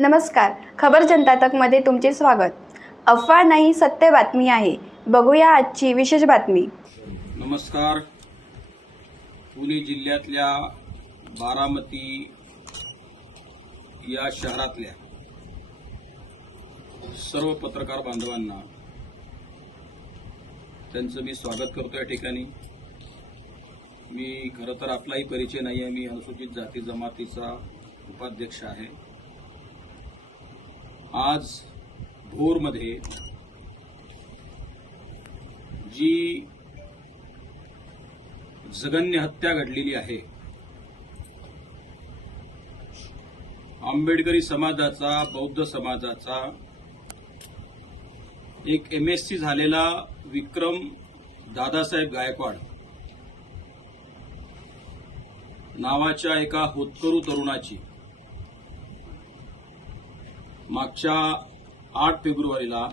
नमस्कार. खबर जनता तकमध्ये तुमचे स्वागत. अफवा नाही सत्य बातमी आहे. बघूया आजची विशेष बातमी. नमस्कार. पुणे जिल्ह्यातल्या बारामती या शहरातल्या सर्व पत्रकार बांधवांना त्यांचं मी स्वागत करतो या ठिकाणी. मी खरं तर आपलाही परिचय नाही आहे मी अनुसूचित जाती जमातीचा उपाध्यक्ष आहे. आज भोरमध्ये जी जगन्य हत्या घडलेली आहे आंबेडकरी समाजाचा बौद्ध समाजाचा एक एम एस सी झालेला विक्रम दादासाहेब गायकवाड नावाच्या एका होतकरू तरुणाची मागच्या आठ फेब्रुवारीला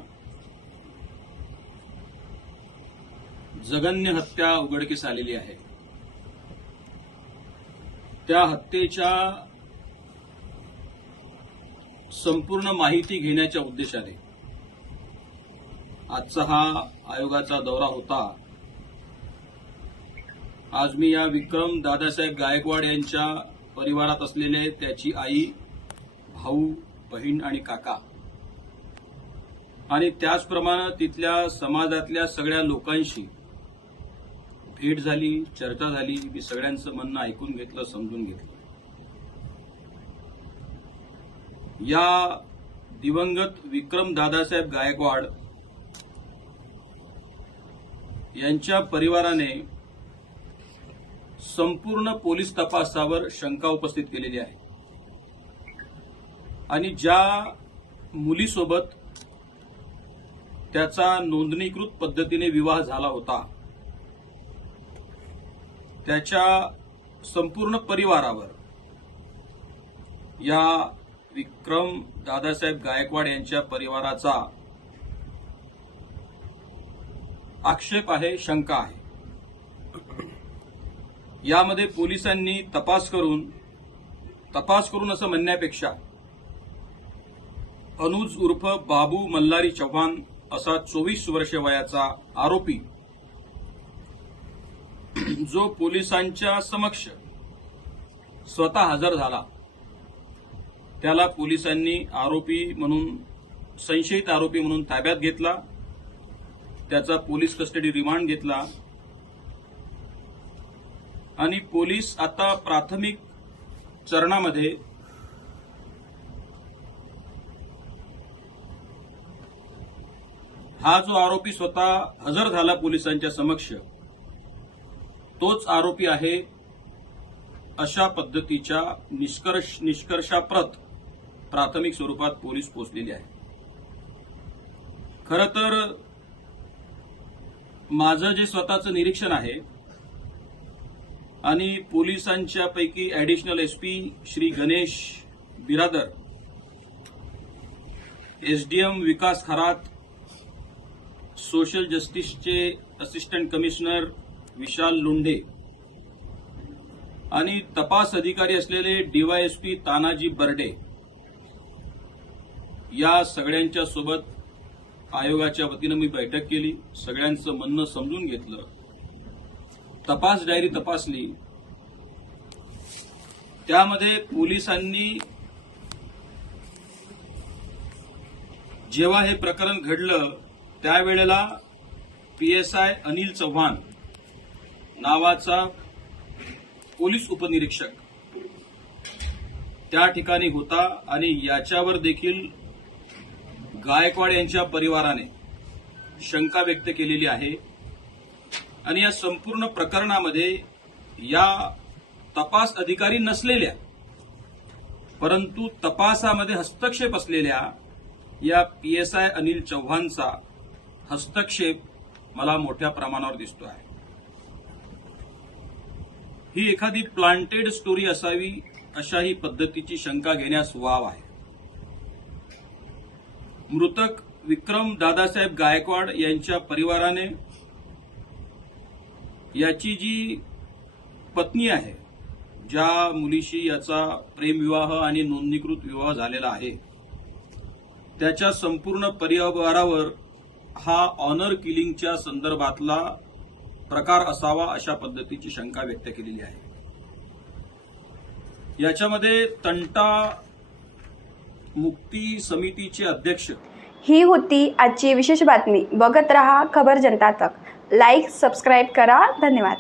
जगन्य हत्या उघडकीस आलेली आहे. त्या हत्येच्या संपूर्ण माहिती घेण्याच्या उद्देशाने आजचा हा आयोगाचा दौरा होता. आज मी या विक्रम दादासाहेब गायकवाड यांच्या परिवारात असलेले त्याची आई भाऊ बहीण आणि काका. आणि त्याचप्रमाणे तिथल्या समाजातल्या सगळ्या लोकांशी भेट झाली चर्चा झाली मी सगळ्यांचं म्हणणं ऐकून घेतलं समजून घेतलं. या दिवंगत विक्रम दादासाहेब गायकवाड यांच्या परिवाराने संपूर्ण पोलीस तपासावर शंका उपस्थित केलेली आहे. आणि ज्या मुलीसोबत त्याचा नोंदणीकृत पद्धतीने विवाह झाला होता त्याच्या संपूर्ण परिवारावर या विक्रम दादासाहेब गायकवाड यांच्या परिवाराचा आक्षेप आहे शंका आहे. यामध्ये पोलिसांनी तपास करून तपास करून असं म्हणण्यापेक्षा अनुज उर्फ बाबू मल्हारी चव्हाण असा चोवीस वर्ष वयाचा आरोपी. जो पोलिसांच्या समक्ष स्वतः हजर झाला. त्याला पोलिसांनी आरोपी म्हणून संशयित आरोपी म्हणून ताब्यात घेतला. त्याचा पोलीस कस्टडी रिमांड घेतला. आणि पोलीस आता प्राथमिक चरणामध्ये हा जो आरोपी स्वतः हजर झाला पोलिसांच्या समक्ष तोच आरोपी आहे अशा पद्धतीच्या निष्कर्ष निष्कर्षाप्रत प्राथमिक स्वरूपात पोलीस पोचलेले आहे खरं तर माझं जे स्वतःचं निरीक्षण आहे आणि पोलिसांच्या पैकी additional SP Shri Ganesh Biradar SDM Vikas Kharat social जस्टिसचे assistant commissioner Vishal Londhe आणि तपास अधिकारी असलेले डीवायएसपी तानाजी बर्डे या सगळ्यांच्या सोबत आयोगाच्या वतीनं मी बैठक केली. सगळ्यांचं म्हणणं समजून घेतलं. तपास डायरी तपासली. त्यामध्ये पोलिसांनी जेव्हा हे प्रकरण घडलं त्यावेळेला पीएसआय अनिल चव्हाण नावाचा पोलीस उपनिरीक्षक त्या ठिकाणी होता आणि याच्यावर देखील गायकवाड यांच्या परिवाराने शंका व्यक्त केलेली आहे. आणि या संपूर्ण प्रकरणामध्ये या तपास अधिकारी नसलेल्या परंतु तपासामध्ये हस्तक्षेप असलेल्या या पीएसआय अनिल चव्हाणचा हस्तक्षेप मला मोठ्या प्रमाणावर दिसतो आहे ही एखादी प्लांटेड स्टोरी असावी अशाही पद्धतीची शंका घेण्यास वाव आहे. मृतक विक्रम दादासाहेब गायकवाड यांच्या परिवाराने याची जी पत्नी आहे ज्या मुलीशी याचा प्रेमविवाह आणि नोंदणीकृत विवाह झालेला आहे त्याच्या संपूर्ण परिवारावर हा ऑनर किलिंगच्या संदर्भातला प्रकार असावा अशा पद्धतीची शंका व्यक्त केलेली आहे. याच्यामध्ये तंटा मुक्ती समितीचे अध्यक्ष ही होती आजची विशेष बातमी. बघत रहा खबर जनता तक. लाईक सबस्क्राईब करा. धन्यवाद.